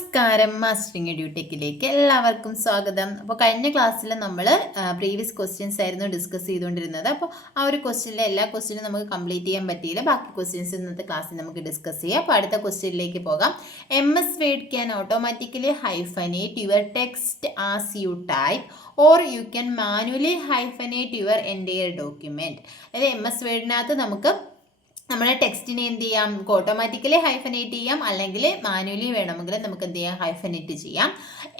നമസ്കാരം, മാസ്റ്ററിംഗ് എഡ്യൂടെക്കിലേക്ക് എല്ലാവർക്കും സ്വാഗതം. അപ്പോൾ കഴിഞ്ഞ ക്ലാസ്സിൽ നമ്മൾ പ്രീവിയസ് ക്വസ്റ്റ്യൻസ് ആയിരുന്നു ഡിസ്കസ് ചെയ്തുകൊണ്ടിരുന്നത്. അപ്പോൾ ആ ഒരു ക്വസ്റ്റ്യനിലെ എല്ലാ ക്വസ്റ്റ്യനും നമുക്ക് കംപ്ലീറ്റ് ചെയ്യാൻ പറ്റിയില്ല. ബാക്കി ക്വസ്റ്റ്യൻസ് ഇന്നത്തെ ക്ലാസ്സിൽ നമുക്ക് ഡിസ്കസ് ചെയ്യാം. അപ്പോൾ അടുത്ത ക്വസ്റ്റ്യനിലേക്ക് പോകാം. MS Word can automatically hyphenate your text as you type or you can manually hyphenate your entire document. അതായത് MS Wordനകത്ത് നമുക്ക് നമ്മുടെ ടെക്സ്റ്റിനെ എന്ത് ചെയ്യാം, ഓട്ടോമാറ്റിക്കലി ഹൈഫനേറ്റ് ചെയ്യാം, അല്ലെങ്കിൽ മാനുവലി വേണമെങ്കിൽ നമുക്ക് എന്ത് ചെയ്യാം, ഹൈഫനേറ്റ് ചെയ്യാം.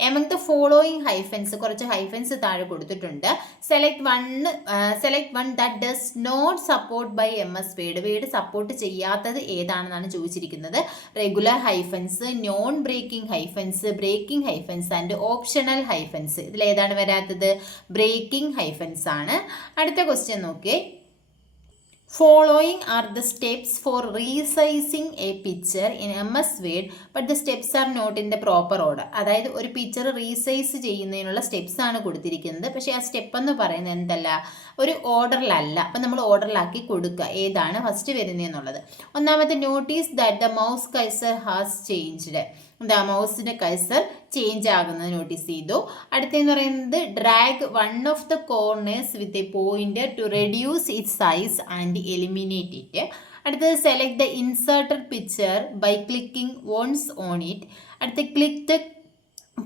എമംഗ് ദ ഫോളോയിങ് ഹൈഫൻസ്, കുറച്ച് ഹൈഫൻസ് താഴെ കൊടുത്തിട്ടുണ്ട്. Select one that does not support by MS Word. Word support ചെയ്യാത്തത് ഏതാണെന്നാണ് ചോദിച്ചിരിക്കുന്നത്. Regular hyphens, non breaking hyphens, breaking hyphens and optional hyphens. ഇതിലേതാണ് വരാത്തത്? ബ്രേക്കിംഗ് ഹൈഫൻസ് ആണ്. അടുത്ത ക്വസ്റ്റ്യൻ നോക്കിയേ. Following are the steps for resizing a picture in MS Word, but the steps are not in the proper order. അതായത് ഒരു picture resize ചെയ്യുന്നതിനുള്ള steps ആണ് കൊടുത്തിരിക്കുന്നത്. പക്ഷേ ആ സ്റ്റെപ്പ് എന്ന് പറയുന്നത് എന്തല്ല, ഒരു ഓർഡറിലല്ല. അപ്പം നമ്മൾ ഓർഡറിലാക്കി കൊടുക്കുക ഏതാണ് ഫസ്റ്റ് വരുന്നതെന്നുള്ളത്. ഒന്നാമത്തെ, notice that the mouse cursor has changed. എന്താ, മൗസിൻ്റെ കൈസർ ചേഞ്ച് ആകുന്നത് നോട്ടീസ് ചെയ്തു. അടുത്തെന്ന് പറയുന്നത്, drag one of the corners with a pointer to reduce it size and eliminate it. അടുത്തത്, select the inserted picture by clicking once on it. അടുത്ത, click the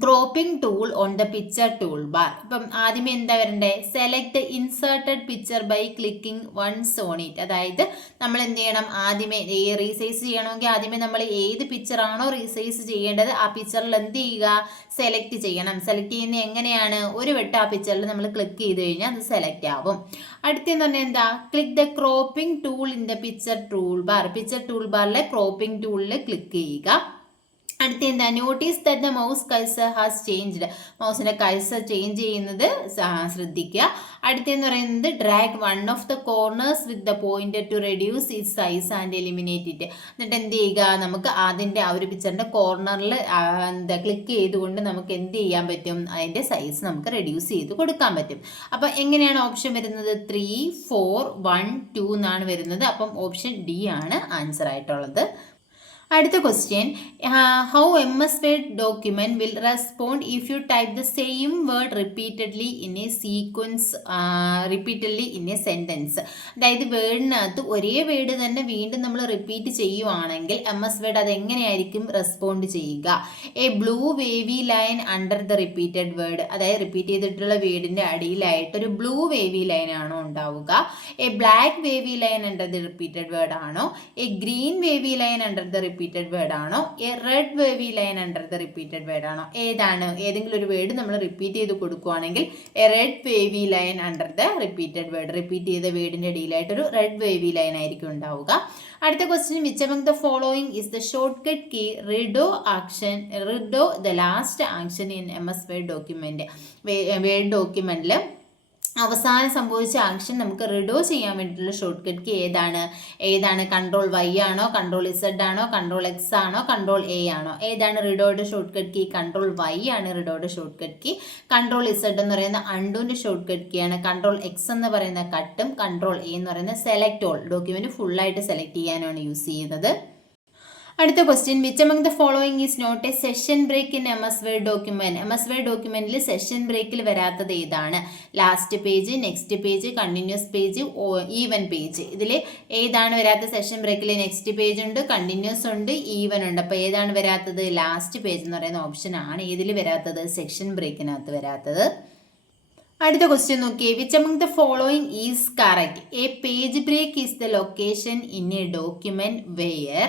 cropping tool on the picture toolbar. ഇപ്പം ആദ്യമേ എന്താ വരണ്ടേ, select inserted picture by clicking once on it. അതായത് നമ്മൾ എന്ത് ചെയ്യണം, ആദ്യമേ റീസൈസ് ചെയ്യണമെങ്കിൽ ആദ്യമേ നമ്മൾ ഏത് പിക്ചറാണോ റീസൈസ് ചെയ്യേണ്ടത് ആ പിക്ചറിൽ എന്ത് ചെയ്യുക, സെലക്ട് ചെയ്യണം. സെലക്ട് ചെയ്യുന്നത് എങ്ങനെയാണ്, ഒരു വട്ടം ആ പിക്ചറിൽ നമ്മൾ ക്ലിക്ക് ചെയ്ത് കഴിഞ്ഞാൽ അത് സെലക്ട് ആവും. അടുത്തെന്ന് പറഞ്ഞാൽ എന്താ, click the cropping tool in the picture toolbar. Picture tool ബാറിലെ ക്രോപ്പിംഗ് ടൂളിൽ ക്ലിക്ക് ചെയ്യുക. അടുത്ത എന്താ, notice that the mouse cursor has changed. മൗസിൻ്റെ കൈസർ ചേഞ്ച് ചെയ്യുന്നത് ശ്രദ്ധിക്കുക. അടുത്തെന്ന് പറയുന്നത്, drag one of the corners with the pointer to reduce it size and eliminate it. എന്നിട്ട് എന്ത് ചെയ്യുക, നമുക്ക് അതിൻ്റെ ആ ഒരു പിക്ചറിൻ്റെ കോർണറിൽ എന്താ ക്ലിക്ക് ചെയ്തുകൊണ്ട് നമുക്ക് എന്ത് ചെയ്യാൻ പറ്റും, അതിൻ്റെ സൈസ് നമുക്ക് റെഡ്യൂസ് ചെയ്ത് കൊടുക്കാൻ പറ്റും. അപ്പം എങ്ങനെയാണ് ഓപ്ഷൻ വരുന്നത്, 3, 4, 1, 2 എന്നാണ് വരുന്നത്. അപ്പം ഓപ്ഷൻ ഡി ആണ് ആൻസർ ആയിട്ടുള്ളത്. അടുത്ത question, how MS Word document will respond if you type the same word repeatedly in a sequence, repeatedly in a sentence. അതായത് വേർഡിനകത്ത് ഒരേ വേർഡ് തന്നെ വീണ്ടും നമ്മൾ റിപ്പീറ്റ് ചെയ്യുവാണെങ്കിൽ MS Word അതെങ്ങനെയായിരിക്കും റെസ്പോണ്ട് ചെയ്യുക? A blue wavy line under the repeated word. അതായത് repeat ചെയ്തിട്ടുള്ള വേർഡിൻ്റെ അടിയിലായിട്ട് ഒരു ബ്ലൂ വേവി ലൈൻ ആണോ ഉണ്ടാവുക? A black wavy line under the repeated word ആണോ? A green wavy line under the repeated word ആണോ? A red wavy line under the repeated word ആണോ? ഏതാണ്? ഏതെങ്കിലും ഒരു വേർഡ് നമ്മൾ റിപ്പീറ്റ് ചെയ്ത് കൊടുക്കുകയാണെങ്കിൽ a red wavy line under the repeated word. Repeat ചെയ്ത വേർഡിൻ്റെ ഇടയിലായിട്ടൊരു റെഡ് വേവി ലൈൻ ആയിരിക്കും ഉണ്ടാവുക. അടുത്ത question, which among the following is the shortcut key redo the last action in MS Word document. Word ഡോക്യുമെന്റിൽ അവസാനം സംഭവിച്ച action നമുക്ക് റിഡോ ചെയ്യാൻ വേണ്ടിയിട്ടുള്ള ഷോർട്ട് കട്ട് കീ ഏതാണ്? കൺട്രോൾ Y ആണോ, കൺട്രോൾ Z ആണോ, കൺട്രോൾ X ആണോ, കൺട്രോൾ A ആണോ? ഏതാണ് റിഡോയുടെ shortcut key? Control Y ആണ് റിഡോയുടെ shortcut key. Control Z എന്ന് പറയുന്ന അണ്ടുവിൻ്റെ ഷോർട്ട് കട്ട് കീ ആണ്. കൺട്രോൾ X എന്ന് പറയുന്ന കട്ടും കൺട്രോൾ A എന്ന് പറയുന്ന സെലക്ട് ഓൾ, ഡോക്യുമെന്റ് ഫുള്ളായിട്ട് സെലക്ട് ചെയ്യാനാണ് യൂസ് ചെയ്യുന്നത്. അടുത്ത question, which among the following is not a section break in MS Word document. MS Word ഡോക്യുമെന്റിൽ സെഷൻ ബ്രേക്കിൽ വരാത്തത് ഏതാണ്? Last page, next page, continuous page, even page. ഇതിൽ ഏതാണ് വരാത്ത? സെഷൻ ബ്രേക്കിൽ നെക്സ്റ്റ് പേജ് ഉണ്ട്, കണ്ടിന്യൂസ് ഉണ്ട്, ഈവൻ ഉണ്ട്. അപ്പോൾ ഏതാണ് വരാത്തത്? ലാസ്റ്റ് പേജ് എന്ന് പറയുന്ന ഓപ്ഷൻ ആണ് ഇതിൽ വരാത്തത്, സെഷൻ ബ്രേക്കിനകത്ത് വരാത്തത്. അടുത്ത ക്വസ്റ്റ്യൻ നോക്കിയേ, which among the following is correct? A page break is the location in a document where.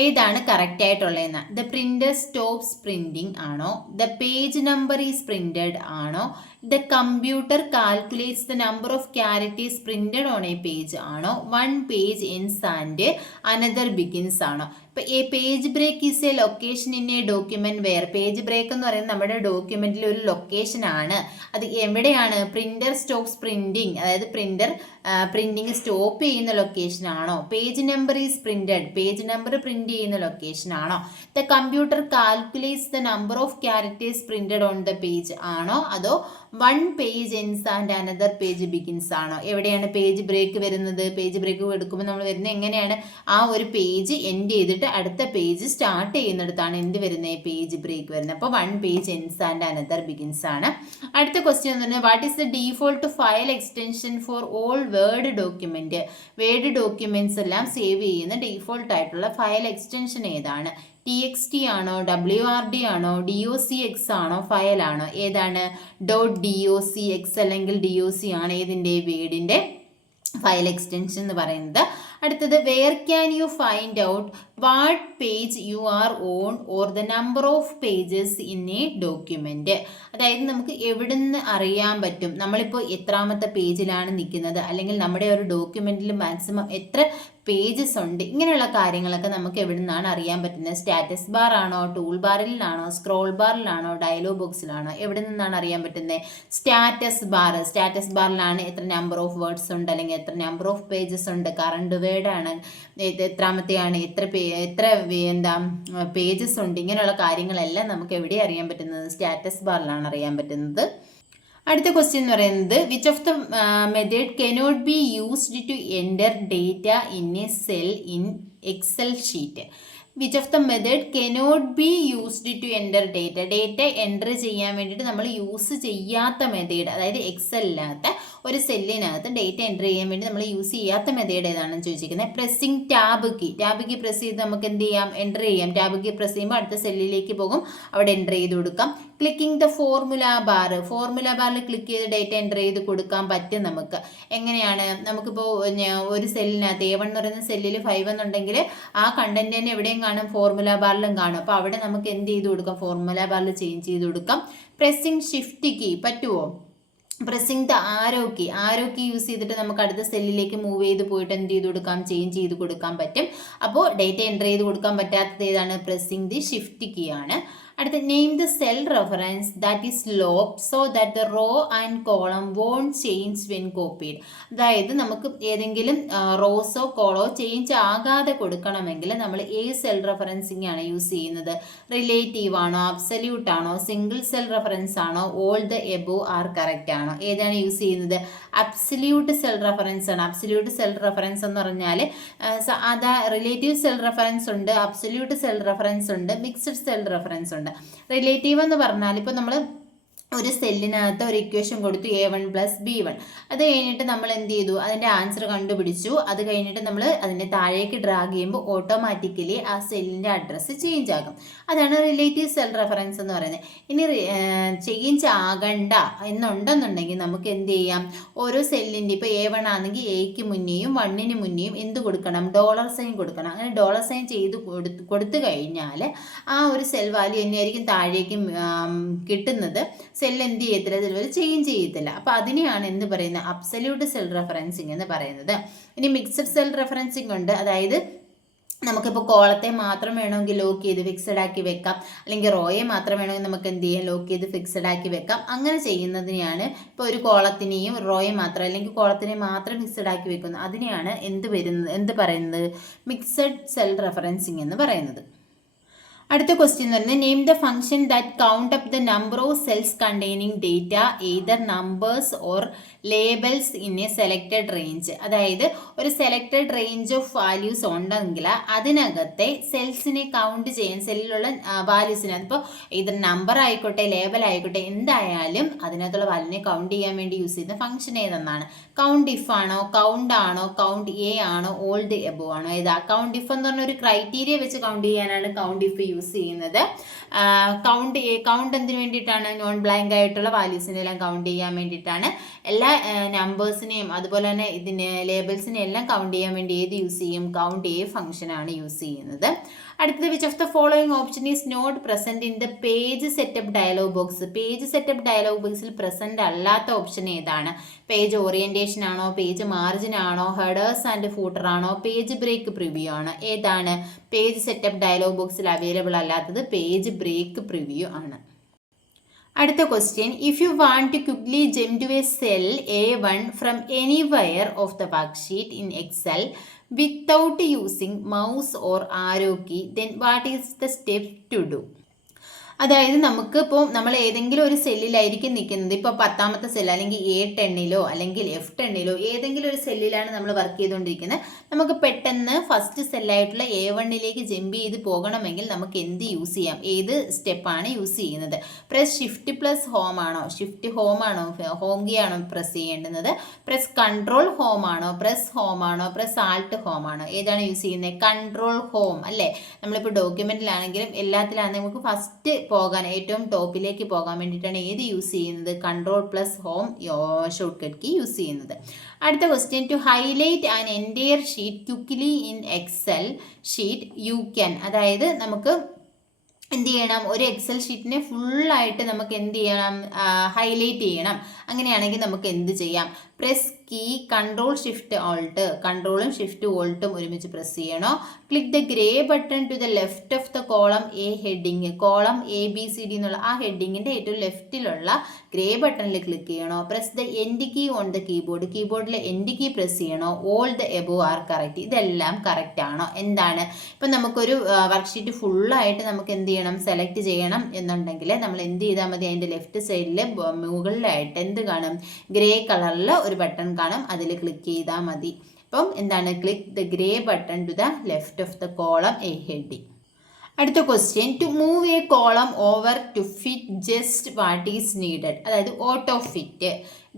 ഏതാണ് കറക്റ്റ് ആയിട്ടുള്ളതെന്ന്? ദ പ്രിന്റർ സ്റ്റോപ്സ് പ്രിന്റിംഗ് ആണോ? The page number is printed ആണോ? The computer calculates the number of characters printed on a page ആണോ? One page ends and another begins ആണോ? ഇപ്പം a page break is a location in a document where. Page break എന്ന് പറയുന്നത് നമ്മുടെ ഡോക്യുമെന്റിൽ ഒരു location ആണ്. അത് എവിടെയാണ്? പ്രിന്റർ സ്റ്റോപ്സ് പ്രിന്റിംഗ്, അതായത് പ്രിന്റർ പ്രിന്റിങ് സ്റ്റോപ്പ് ചെയ്യുന്ന ലൊക്കേഷൻ ആണോ? Page number is printed, page number print ചെയ്യുന്ന ലൊക്കേഷൻ ആണോ? The computer calculates the number of characters printed on the page ആണോ? അതോ one page ends and another page begins ആണോ? എവിടെയാണ് page break വരുന്നത്? Page break എടുക്കുമ്പോൾ നമ്മൾ വരുന്നത് എങ്ങനെയാണ്? ആ ഒരു പേജ് എൻഡ് ചെയ്തിട്ട് അടുത്ത പേജ് സ്റ്റാർട്ട് ചെയ്യുന്നിടത്താണ് എന്ത് വരുന്നത്? പേജ് ബ്രേക്ക് വരുന്നത്. അപ്പോൾ one page ends and another begins ആണ്. അടുത്ത ക്വസ്റ്റ്യൻ എന്ന് പറഞ്ഞാൽ what is the default file extension for all word document? Word documents എല്ലാം സേവ് ചെയ്യുന്ന ഡീഫോൾട്ട് ആയിട്ടുള്ള ഫയൽ എക്സ്റ്റൻഷൻ ഏതാണ്? TXT ആണോ, WRD ആണോ, DOCX ആണോ, ഫയൽ ആണോ? ഏതാണ്? .docx അല്ലെങ്കിൽ DOC ആണ് ഏതിൻ്റെ? വേർഡിൻ്റെ ഫയൽ എക്സ്റ്റൻഷൻ എന്ന് പറയുന്നത്. അടുത്തത് where can you find out what page you are on or the number of pages in a document? അതായത് നമുക്ക് എവിടുന്ന് അറിയാൻ പറ്റും നമ്മളിപ്പോൾ എത്രാമത്തെ പേജിലാണ് നിൽക്കുന്നത്, അല്ലെങ്കിൽ നമ്മുടെ ഒരു ഡോക്യുമെന്റിൽ മാക്സിമം എത്ര പേജസ് ഉണ്ട്, ഇങ്ങനെയുള്ള കാര്യങ്ങളൊക്കെ നമുക്ക് എവിടെ നിന്നാണ് അറിയാൻ പറ്റുന്നത്? സ്റ്റാറ്റസ് ബാർ ആണോ, ടൂൾ ബാറിലാണോ, സ്ക്രോൾ ബാറിലാണോ, ഡയലോഗ് ബോക്സിലാണോ? എവിടെ നിന്നാണ് അറിയാൻ പറ്റുന്നത്? സ്റ്റാറ്റസ് ബാറിലാണ് എത്ര നമ്പർ ഓഫ് വേർഡ്സ് ഉണ്ട്, അല്ലെങ്കിൽ എത്ര നമ്പർ ഓഫ് പേജസ് ഉണ്ട്, കറണ്ട് വേർഡ് ആണ്, എത്രാമത്തെയാണ്, എത്ര പേജസ് ഉണ്ട്, ഇങ്ങനെയുള്ള കാര്യങ്ങളെല്ലാം നമുക്ക് എവിടെ അറിയാൻ പറ്റുന്നത്? സ്റ്റാറ്റസ് ബാറിലാണ് അറിയാൻ പറ്റുന്നത്. അടുത്ത ക്വസ്റ്റ്യൻ എന്ന് പറയുന്നത് which of the method cannot be used to enter data in a cell in Excel sheet? Which of the method cannot be used to enter data enter ചെയ്യാൻ വേണ്ടിയിട്ട് നമ്മൾ യൂസ് ചെയ്യാത്ത മെത്തേഡ്, അതായത് എക്സലിനകത്ത് ഒരു സെല്ലിനകത്ത് ഡേറ്റ എൻ്റർ ചെയ്യാൻ വേണ്ടി നമ്മൾ use ചെയ്യാത്ത മെത്തേഡ് ഏതാണെന്ന് ചോദിച്ചിരിക്കുന്നത്. പ്രസ്സിങ് ടാബ് കീ പ്രസ് ചെയ്ത് നമുക്ക് എന്ത് ചെയ്യാം? എൻ്റർ ചെയ്യാം. ടാബ് കീ പ്രസ് ചെയ്യുമ്പോൾ അടുത്ത സെല്ലിലേക്ക് പോകും, അവിടെ എൻ്റർ ചെയ്ത് കൊടുക്കാം. ക്ലിക്കിംഗ് ദ ഫോർമുല ബാറിൽ ക്ലിക്ക് ചെയ്ത് ഡേറ്റ എൻ്റർ ചെയ്ത് കൊടുക്കാൻ പറ്റും നമുക്ക്. എങ്ങനെയാണ്? നമുക്കിപ്പോൾ ഒരു സെല്ലിനകത്ത് A1 എന്ന് പറയുന്ന സെല്ലിൽ 5 എന്നുണ്ടെങ്കിൽ ആ കണ്ടന്റ് തന്നെ എവിടെയും കാണും, ഫോർമുല ബാറിലും കാണും. അപ്പോൾ അവിടെ നമുക്ക് എന്ത് ചെയ്ത് കൊടുക്കാം? ഫോർമുല ബാറിൽ ചേഞ്ച് ചെയ്ത് കൊടുക്കാം. പ്രസ്സിങ് ഷിഫ്റ്റ് കീ പറ്റുമോ? Pressing the arrow key use ചെയ്തിട്ട് നമുക്ക് അടുത്ത സെല്ലിലേക്ക് മൂവ് ചെയ്ത് പോയിട്ട് എന്ത് ചെയ്ത് കൊടുക്കാം? ചേഞ്ച് ചെയ്ത് കൊടുക്കാൻ പറ്റും. അപ്പോൾ ഡേറ്റ എൻ്റർ ചെയ്ത് കൊടുക്കാൻ പറ്റാത്തത് ഏതാണ്? പ്രസ്സിങ് ദി ഷിഫ്റ്റ് കീ ആണ്. അടുത്ത name the cell reference that is locked so that the row and column won't change when copied. അതായത് നമുക്ക് ഏതെങ്കിലും റോസോ കോളോ ചേഞ്ച് ആകാതെ കൊടുക്കണമെങ്കിൽ നമ്മൾ ഏത് സെൽ റെഫറൻസിങ് ആണ് യൂസ് ചെയ്യുന്നത്? റിലേറ്റീവ് ആണോ, അബ്സല്യൂട്ട് ആണോ, സിംഗിൾ സെൽ റെഫറൻസ് ആണോ, all the above are correct ആണോ? ഏതാണ് യൂസ് ചെയ്യുന്നത്? അബ്സല്യൂട്ട് സെൽ റെഫറൻസ് ആണ്. അബ്സല്യൂട്ട് സെൽ റെഫറൻസ് എന്ന് പറഞ്ഞാൽ അതാ റിലേറ്റീവ് സെൽ റെഫറൻസ് ഉണ്ട്, അബ്സല്യൂട്ട് സെൽ റെഫറൻസ് ഉണ്ട്, മിക്സഡ് സെൽ റെഫറൻസ് ഉണ്ട്. റിലേറ്റീവ് എന്ന് പറഞ്ഞാൽ ഇപ്പോൾ നമ്മൾ ഒരു സെല്ലിനകത്ത് ഒരു ഇക്വേഷൻ കൊടുത്തു A1 + B1. അത് കഴിഞ്ഞിട്ട് നമ്മൾ എന്ത് ചെയ്തു? അതിൻ്റെ ആൻസർ കണ്ടുപിടിച്ചു. അത് കഴിഞ്ഞിട്ട് നമ്മൾ അതിൻ്റെ താഴേക്ക് ഡ്രാഗ് ചെയ്യുമ്പോൾ ഓട്ടോമാറ്റിക്കലി ആ സെല്ലിൻ്റെ അഡ്രസ്സ് ചേഞ്ച് ആകും. അതാണ് റിലേറ്റീവ് സെൽ റെഫറൻസ് എന്ന് പറയുന്നത്. ഇനി ചേഞ്ച് ആകണ്ട എന്നുണ്ടെന്നുണ്ടെങ്കിൽ നമുക്ക് എന്ത് ചെയ്യാം? ഓരോ സെല്ലിൻ്റെ ഇപ്പോൾ A1 ആണെങ്കിൽ Aക്ക് മുന്നേയും 1ന് മുന്നേയും എന്ത് കൊടുക്കണം? $സൈൻ കൊടുക്കണം. അങ്ങനെ $സൈൻ ചെയ്ത് കൊടുത്തു കഴിഞ്ഞാൽ ആ ഒരു സെൽ വാല്യൂ തന്നെയായിരിക്കും താഴേക്കും കിട്ടുന്നത്. സെൽ എന്ത് ചെയ്യത്തില്ല, ഇതുപോലെ ചേഞ്ച് ചെയ്യത്തില്ല. അപ്പോൾ അതിനെയാണ് എന്ത് പറയുന്നത്? അബ്സല്യൂട്ട് സെൽ റെഫറൻസിങ് എന്ന് പറയുന്നത്. ഇനി മിക്സഡ് സെൽ റെഫറൻസിങ് ഉണ്ട്. അതായത് നമുക്കിപ്പോൾ കോളത്തെ മാത്രം വേണമെങ്കിൽ ലോക്ക് ചെയ്ത് ഫിക്സഡ് ആക്കി വെക്കാം, അല്ലെങ്കിൽ റോയെ മാത്രം വേണമെങ്കിൽ നമുക്ക് എന്ത് ചെയ്യാം? ലോക്ക് ചെയ്ത് ഫിക്സഡ് ആക്കി വെക്കാം. അങ്ങനെ ചെയ്യുന്നതിനെയാണ് ഇപ്പോൾ ഒരു കോളത്തിനെയും റോയെ മാത്രം, അല്ലെങ്കിൽ കോളത്തിനെ മാത്രം ഫിക്സഡ് ആക്കി വെക്കുന്നത്. അതിനെയാണ് എന്ത് പറയുന്നത്? മിക്സഡ് സെൽ റെഫറൻസിങ് എന്ന് പറയുന്നത്. അടുത്ത ക്വസ്റ്റ്യൻ എന്ന് പറയുന്നത് name the function that count up the number of cells containing data either numbers or labels in A selected range. അതായത് ഒരു സെലക്റ്റഡ് റേഞ്ച് ഓഫ് വാല്യൂസ് ഉണ്ടെങ്കിൽ അതിനകത്തെ സെൽസിനെ കൗണ്ട് ചെയ്യാൻ, സെല്ലിലുള്ള വാല്യൂസിനെ, അതിപ്പോൾ ഇത് നമ്പർ ആയിക്കോട്ടെ ലേബൽ ആയിക്കോട്ടെ എന്തായാലും അതിനകത്തുള്ള വാല്യൂനെ കൗണ്ട് ചെയ്യാൻ വേണ്ടി യൂസ് ചെയ്യുന്ന ഫംഗ്ഷൻ ഏതെന്നാണ്? കൗണ്ട് ഇഫ് ആണോ, കൗണ്ട് ആണോ, കൗണ്ട് എ ആണോ, ഓൾ ദി എബോവ് ആണോ? ഏതാ? കൗണ്ട് ഇഫ് എന്ന് പറഞ്ഞ ഒരു ക്രൈറ്റീരിയ വെച്ച് കൗണ്ട് ചെയ്യാനാണ് കൗണ്ട് ഇഫ് യൂസ് ചെയ്യുന്നത്. കൗണ്ട് എന്തിനു വേണ്ടിയിട്ടാണ്? നോൺ ബ്ലാങ്ക് ആയിട്ടുള്ള വാല്യൂസിനെ എല്ലാം കൗണ്ട് ചെയ്യാൻ വേണ്ടിയിട്ടാണ്. എല്ലാ നമ്പേഴ്സിനെയും അതുപോലെ തന്നെ ഇതിന് ലേബൽസിനെ എല്ലാം കൗണ്ട് ചെയ്യാൻ വേണ്ടി ഏത് യൂസ് ചെയ്യും? കൗണ്ട് എ ഫംഗ്ഷൻ ആണ് യൂസ് ചെയ്യുന്നത്. അടുത്തത് which of the following option is not present in the page setup dialog box. Page setup dialog ബോക്സിൽ പ്രസന്റ് അല്ലാത്ത ഓപ്ഷൻ ഏതാണ്? പേജ് ഓറിയന്റേഷൻ ആണോ, പേജ് മാർജിൻ ആണോ, ഹെഡേഴ്സ് ആൻഡ് ഫൂട്ടർ ആണോ, പേജ് ബ്രേക്ക് പ്രിവ്യൂ ആണ്? ഏതാണ് പേജ് സെറ്റപ്പ് ഡയലോഗ് ബോക്സിൽ available അല്ലാത്തത്? പേജ് ബ്രേക്ക് പ്രിവ്യൂ ആണ്. അടുത്ത question, if you want to quickly jump to a cell A1 from anywhere of the worksheet in Excel without using mouse or arrow key, then what is the step to do? അതായത് നമുക്ക് ഇപ്പോൾ നമ്മൾ ഏതെങ്കിലും ഒരു സെല്ലിലായിരിക്കും നിൽക്കുന്നത്. ഇപ്പോൾ 10ാമത്തെ cell അല്ലെങ്കിൽ A10 അല്ലെങ്കിൽ F10 ഏതെങ്കിലും ഒരു സെല്ലിലാണ് നമ്മൾ വർക്ക് ചെയ്തുകൊണ്ടിരിക്കുന്നത്. നമുക്ക് പെട്ടെന്ന് ഫസ്റ്റ് സെല്ലായിട്ടുള്ള A1 ജമ്പ് ചെയ്ത് പോകണമെങ്കിൽ നമുക്ക് എന്ത് യൂസ് ചെയ്യാം? ഏത് സ്റ്റെപ്പാണ് യൂസ് ചെയ്യുന്നത്? പ്രസ് ഷിഫ്റ്റ് പ്ലസ് ഹോം ആണോ, ഷിഫ്റ്റ് ഹോം ആണോ, ഹോം കീ ആണോ പ്രസ് ചെയ്യേണ്ടുന്നത്? പ്രസ് കൺട്രോൾ ഹോം ആണോ, പ്രസ് ഹോം ആണോ, പ്രസ് ആൾട്ട് ഹോം ആണോ? ഏതാണ് യൂസ് ചെയ്യുന്നത്? കൺട്രോൾ ഹോം അല്ലേ. നമ്മളിപ്പോൾ ഡോക്യുമെന്റിലാണെങ്കിലും എല്ലാത്തിലാണെങ്കിലും നമുക്ക് ഫസ്റ്റ് പോകാൻ ഏറ്റവും ടോപ്പിലേക്ക് പോകാൻ വേണ്ടിയിട്ടാണ് ഏത് യൂസ് ചെയ്യുന്നത്? Control plus home shortcut key use ചെയ്യുന്നത്. അടുത്ത question, to highlight an entire sheet quickly in Excel sheet you can. അതായത് നമുക്ക് എന്ത് ചെയ്യണം? ഒരു എക്സൽ ഷീറ്റിനെ ഫുള്ളായിട്ട് നമുക്ക് എന്ത് ചെയ്യണം? ഹൈലൈറ്റ് ചെയ്യണം. അങ്ങനെയാണെങ്കിൽ നമുക്ക് എന്ത് ചെയ്യാം? Press key control shift alt, കൺട്രോളും ഷിഫ്റ്റ് ഓൾട്ടും ഒരുമിച്ച് പ്രസ് ചെയ്യണോ? Click the grey button to the left of the column A heading, column ABCD എന്നുള്ള ആ ഹെഡിങ്ങിൻ്റെ ഏറ്റവും ലെഫ്റ്റിലുള്ള ഗ്രേ ബട്ടണിൽ ക്ലിക്ക് ചെയ്യണോ? Press the end key on the keyboard, കീബോർഡിലെ എൻഡ് കീ പ്രസ് ചെയ്യണോ? All the above are correct. ഇതെല്ലാം കറക്റ്റ് ആണോ? എന്താണ് ഇപ്പം നമുക്കൊരു വർക്ക്ഷീറ്റ് ഫുള്ളായിട്ട് നമുക്ക് എന്ത് ചെയ്യണം? സെലക്ട് ചെയ്യണം എന്നുണ്ടെങ്കിൽ നമ്മൾ എന്ത് ചെയ്താൽ മതി? അതിൻ്റെ ലെഫ്റ്റ് സൈഡിൽ മുകളിലായിട്ട് എന്ത് കാണും? ഗ്രേ കളറിൽ ഒരു ബട്ടൺ കാണും, അതിൽ ക്ലിക്ക് ചെയ്താൽ മതി. അപ്പം എന്താണ്? Click the grey button to the left of the column A heading. അടുത്ത question, to move a column over to fit just what is needed. അതായത് auto fit.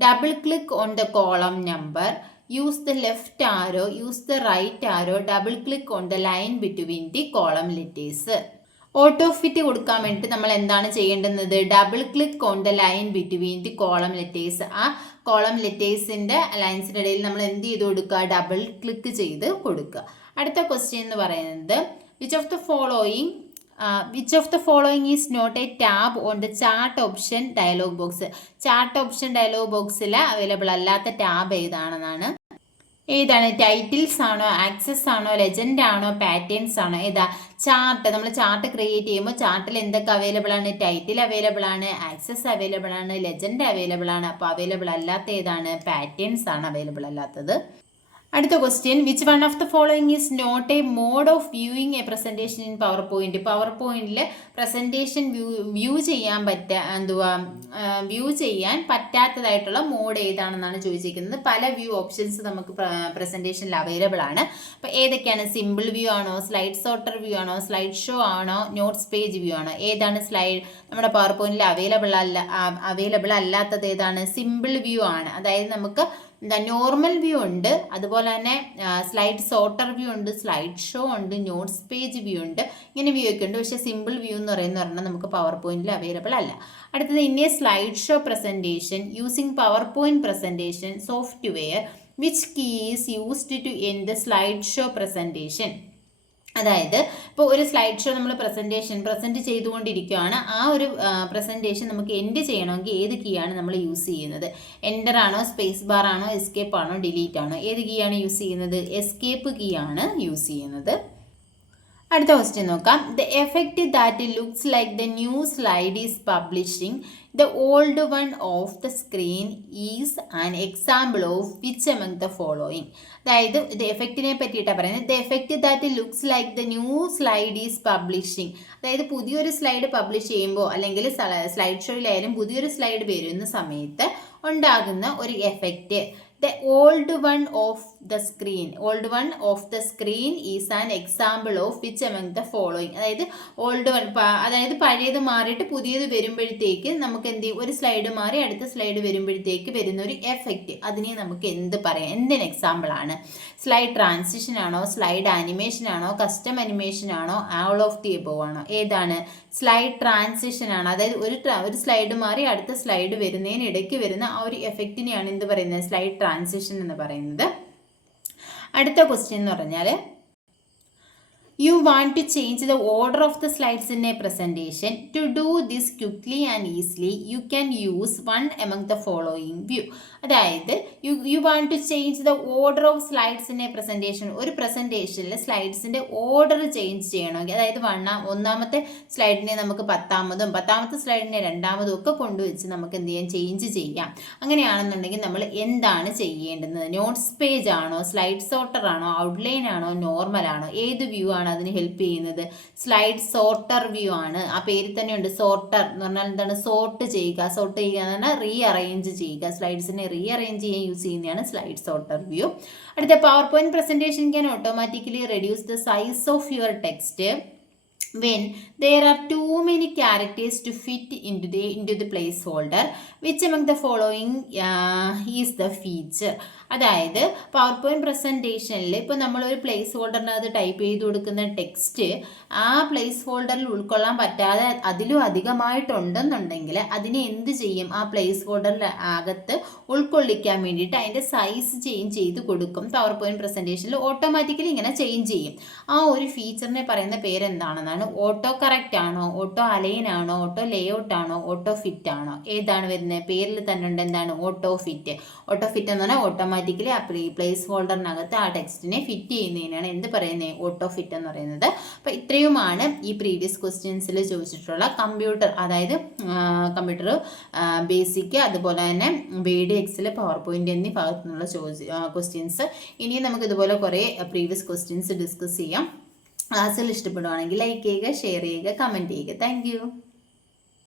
Double click on the column number, use the left arrow, use the right arrow, double click on the line between the column letters. Auto fit കൊടുക്കാൻ വേണ്ടിയിട്ട് നമ്മൾ എന്താണ് ചെയ്യേണ്ടുന്നത്? Double click on the line between the column letters. ആ column ലെറ്റേഴ്സിൻ്റെ ലൈൻസിൻ്റെ ഇടയിൽ നമ്മൾ എന്ത് ചെയ്ത് കൊടുക്കുക? ഡബിൾ ക്ലിക്ക് ചെയ്ത് കൊടുക്കുക. അടുത്ത ക്വസ്റ്റ്യൻ എന്ന് പറയുന്നത്, which of the following is not a tab on the chart option dialog box. Chart option dialog ബോക്സിൽ അവൈലബിൾ അല്ലാത്ത ടാബ് ഏതാണെന്നാണ്. ഏതാണ്? ടൈറ്റിൽസ് ആണോ, ആക്സസ് ആണോ, ലെജൻഡ് ആണോ, പാറ്റേൺസ് ആണോ? ഏതാ? ചാർട്ട്. നമ്മൾ ചാർട്ട് ക്രിയേറ്റ് ചെയ്യുമ്പോൾ ചാർട്ടിൽ എന്തൊക്കെ അവൈലബിൾ ആണ്? ടൈറ്റിൽ അവൈലബിൾ ആണ്, ആക്സസ് അവൈലബിൾ ആണ്, ലെജൻഡ് അവൈലബിൾ ആണ്. അപ്പോൾ അവൈലബിൾ അല്ലാത്ത ഏതാണ്? പാറ്റേൺസ് ആണ് അവൈലബിൾ അല്ലാത്തത്. അടുത്ത question, which one of the following is not a mode of viewing a presentation in PowerPoint. പവർ പോയിന്റിൽ പ്രസൻറ്റേഷൻ വ്യൂ ചെയ്യാൻ പറ്റാത്തതായിട്ടുള്ള മോഡ് ഏതാണെന്നാണ് ചോദിച്ചിരിക്കുന്നത്. പല വ്യൂ ഓപ്ഷൻസ് നമുക്ക് പ്രസൻറ്റേഷനിൽ അവൈലബിൾ ആണ്. അപ്പോൾ ഏതൊക്കെയാണ്? സിമ്പിൾ വ്യൂ ആണോ, സ്ലൈഡ് സോർട്ടർ വ്യൂ ആണോ, സ്ലൈഡ് ഷോ ആണോ, നോട്ട്സ് പേജ് വ്യൂ ആണോ? ഏതാണ് നമ്മുടെ പവർ പോയിന്റിൽ അവൈലബിൾ അല്ലാത്തത് ഏതാണ്? സിമ്പിൾ വ്യൂ ആണ്. അതായത് നമുക്ക് നോർമൽ വ്യൂ ഉണ്ട്, അതുപോലെ തന്നെ സ്ലൈഡ് സോർട്ടർ വ്യൂ ഉണ്ട്, സ്ലൈഡ് ഷോ ഉണ്ട്, നോട്ട്സ് പേജ് വ്യൂ ഉണ്ട്, ഇങ്ങനെ വ്യൂ ഒക്കെ ഉണ്ട്. പക്ഷേ സിമ്പിൾ വ്യൂ എന്ന് പറയുന്നത് നമുക്ക് പവർ പോയിന്റിൽ അവൈലബിൾ അല്ല. അടുത്തത്, in a slide show presentation using PowerPoint presentation software which key is used to end the slide show presentation. അതായത് ഇപ്പോൾ ഒരു സ്ലൈഡ് ഷോ നമ്മൾ പ്രസൻറ്റ് ചെയ്തുകൊണ്ടിരിക്കുകയാണ്. ആ ഒരു പ്രസൻറ്റേഷൻ നമുക്ക് എൻഡ് ചെയ്യണമെങ്കിൽ ഏത് കീ ആണ് നമ്മൾ യൂസ് ചെയ്യുന്നത്? എൻ്റർ ആണോ, സ്പേസ് ബാർ ആണോ, എസ്കേപ്പ് ആണോ, ഡിലീറ്റ് ആണോ? ഏത് കീ ആണ് യൂസ് ചെയ്യുന്നത്? എസ്കേപ്പ് കീ ആണ് യൂസ് ചെയ്യുന്നത്. അടുത്ത ക്വസ്റ്റ്യൻ നോക്കാം. The effect that looks like the new slide is publishing the old one of the screen is an example of which among the following. അതായത് ഇത് എഫക്റ്റിനെ പറ്റിയിട്ടാണ് പറയുന്നത്. The effect that looks like the new slide is publishing. അതായത് പുതിയൊരു slide publish ചെയ്യുമ്പോൾ അല്ലെങ്കിൽ slide ഷോയിലായാലും പുതിയൊരു slide വരുന്ന സമയത്ത് ഉണ്ടാകുന്ന ഒരു effect. The old one of the screen is an example of which among the following. അതായത് അതായത് പഴയത് മാറിയിട്ട് പുതിയത് വരുമ്പോഴത്തേക്ക് നമുക്ക് എന്ത് ചെയ്യും? ഒരു സ്ലൈഡ് മാറി അടുത്ത സ്ലൈഡ് വരുമ്പോഴത്തേക്ക് വരുന്ന ഒരു എഫക്റ്റ്, അതിനെ നമുക്ക് എന്ത് പറയാം? എന്തിന് എക്സാമ്പിൾ ആണ്? സ്ലൈഡ് ട്രാൻസിഷൻ ആണോ, സ്ലൈഡ് ആനിമേഷൻ ആണോ, കസ്റ്റം അനിമേഷൻ ആണോ, ഓൾ ഓഫ് ദി എബോവ് ആണോ? ഏതാണ്? സ്ലൈഡ് ട്രാൻസിഷൻ ആണ്. അതായത് ഒരു സ്ലൈഡ് മാറി അടുത്ത സ്ലൈഡ് വരുന്നതിനിടയ്ക്ക് വരുന്ന ആ ഒരു എഫക്റ്റിനെയാണ് എന്ത് പറയുന്നത്? സ്ലൈഡ് ട്രാൻസിഷൻ എന്ന് പറയുന്നത്. അടുത്ത ക്വസ്റ്റ്യൻ എന്ന് പറഞ്ഞാൽ, You want to change the order of the slides in a presentation. To do this quickly and easily, you can use one among the following view. അതായത് you want to change the order of slides in a presentation. ഒരു പ്രസൻറ്റേഷനിൽ സ്ലൈഡ്സിൻ്റെ order change ചെയ്യണമെങ്കിൽ, അതായത് ഒന്നാമത്തെ സ്ലൈഡിനെ നമുക്ക് പത്താമത്തെ സ്ലൈഡിനെ രണ്ടാമതും ഒക്കെ കൊണ്ടുവച്ച് നമുക്ക് എന്ത് ചെയ്യാം, ചേഞ്ച് ചെയ്യാം. അങ്ങനെയാണെന്നുണ്ടെങ്കിൽ നമ്മൾ എന്താണ് ചെയ്യേണ്ടത്? നോട്ട്സ് പേജ് ആണോ, സ്ലൈഡ് സോർട്ടർ ആണോ, ഔട്ട്ലൈൻ ആണോ, നോർമൽ ആണോ, ഏത് വ്യൂ ആണ് അതിന് ഹെൽപ്പ് ചെയ്യുന്നത്? സ്ലൈഡ് സോർട്ടർ വ്യൂ ആണ്. ആ പേര് തന്നെ ഉണ്ട്, സോർട്ടർ എന്ന് പറഞ്ഞാൽ എന്താണ്? സോർട്ട് ചെയ്യുക എന്ന് പറഞ്ഞാൽ റീ അറേഞ്ച് ചെയ്യുക. സ്ലൈഡ്സിനെ റീ അറേഞ്ച് ചെയ്യാൻ യൂസ് ചെയ്യുന്നതാണ് സ്ലൈഡ് സോർട്ടർ വ്യൂ. അടുത്ത power point presentation can automatically reduce the size of your text when there are too many characters to fit into the placeholder. Which among the following is the feature? അതായത് power point പ്രസൻറ്റേഷനിൽ ഇപ്പോൾ നമ്മളൊരു place ഹോൾഡറിനകത്ത് type ചെയ്ത് കൊടുക്കുന്ന text ആ place ഹോൾഡറിൽ ഉൾക്കൊള്ളാൻ പറ്റാതെ അതിലും അധികമായിട്ടുണ്ടെന്നുണ്ടെങ്കിൽ അതിനെ എന്ത് ചെയ്യും? ആ പ്ലേസ് ഹോൾഡറിൽ അകത്ത് ഉൾക്കൊള്ളിക്കാൻ വേണ്ടിയിട്ട് അതിൻ്റെ സൈസ് ചേഞ്ച് ചെയ്ത് കൊടുക്കും. പവർ പോയിന്റ് പ്രസൻറ്റേഷനിൽ ഓട്ടോമാറ്റിക്കലി ഇങ്ങനെ ചേഞ്ച് ചെയ്യും. ആ ഒരു ഫീച്ചറിനെ പറയുന്ന പേരെന്താണെന്നാണ്? ഓട്ടോ കറക്റ്റ് ആണോ, ഓട്ടോ അലൈൻ ആണോ, ഓട്ടോ ലേഔട്ട് ആണോ, ഓട്ടോ ഫിറ്റ് ആണോ? ഏതാണ് വരുന്നത്? പേരിൽ തന്നെ ഉണ്ട് എന്താണ്? Auto fit. ഓട്ടോ ഫിറ്റ് എന്ന് പറഞ്ഞാൽ ഓട്ടോമാറ്റിക്കലി ആ പ്ലേസ് ഹോൾഡറിനകത്ത് ആ ടെക്സ്റ്റിനെ ഫിറ്റ് ചെയ്യുന്നതിനാണ് എന്ത് പറയുന്നത്? ഓട്ടോ ഫിറ്റ് എന്ന് പറയുന്നത്. അപ്പോൾ ഇത്രയുമാണ് ഈ പ്രീവിയസ് ക്വസ്റ്റ്യൻസിൽ ചോദിച്ചിട്ടുള്ള കമ്പ്യൂട്ടർ, അതായത് കമ്പ്യൂട്ടർ ബേസിക്, അതുപോലെ തന്നെ വേഡ്, എക്സൽ, പവർ പോയിന്റ് എന്നീ ഭാഗത്തു നിന്നുള്ള ക്വസ്റ്റ്യൻസ്. ഇനിയും നമുക്ക് ഇതുപോലെ കുറേ പ്രീവിയസ് ക്വസ്റ്റ്യൻസ് ഡിസ്കസ് ചെയ്യാം. ക്ലാസ്സുകൾ ഇഷ്ടപ്പെടുവാണെങ്കിൽ ലൈക്ക് ചെയ്യുക, ഷെയർ ചെയ്യുക, കമൻറ്റ് ചെയ്യുക. താങ്ക്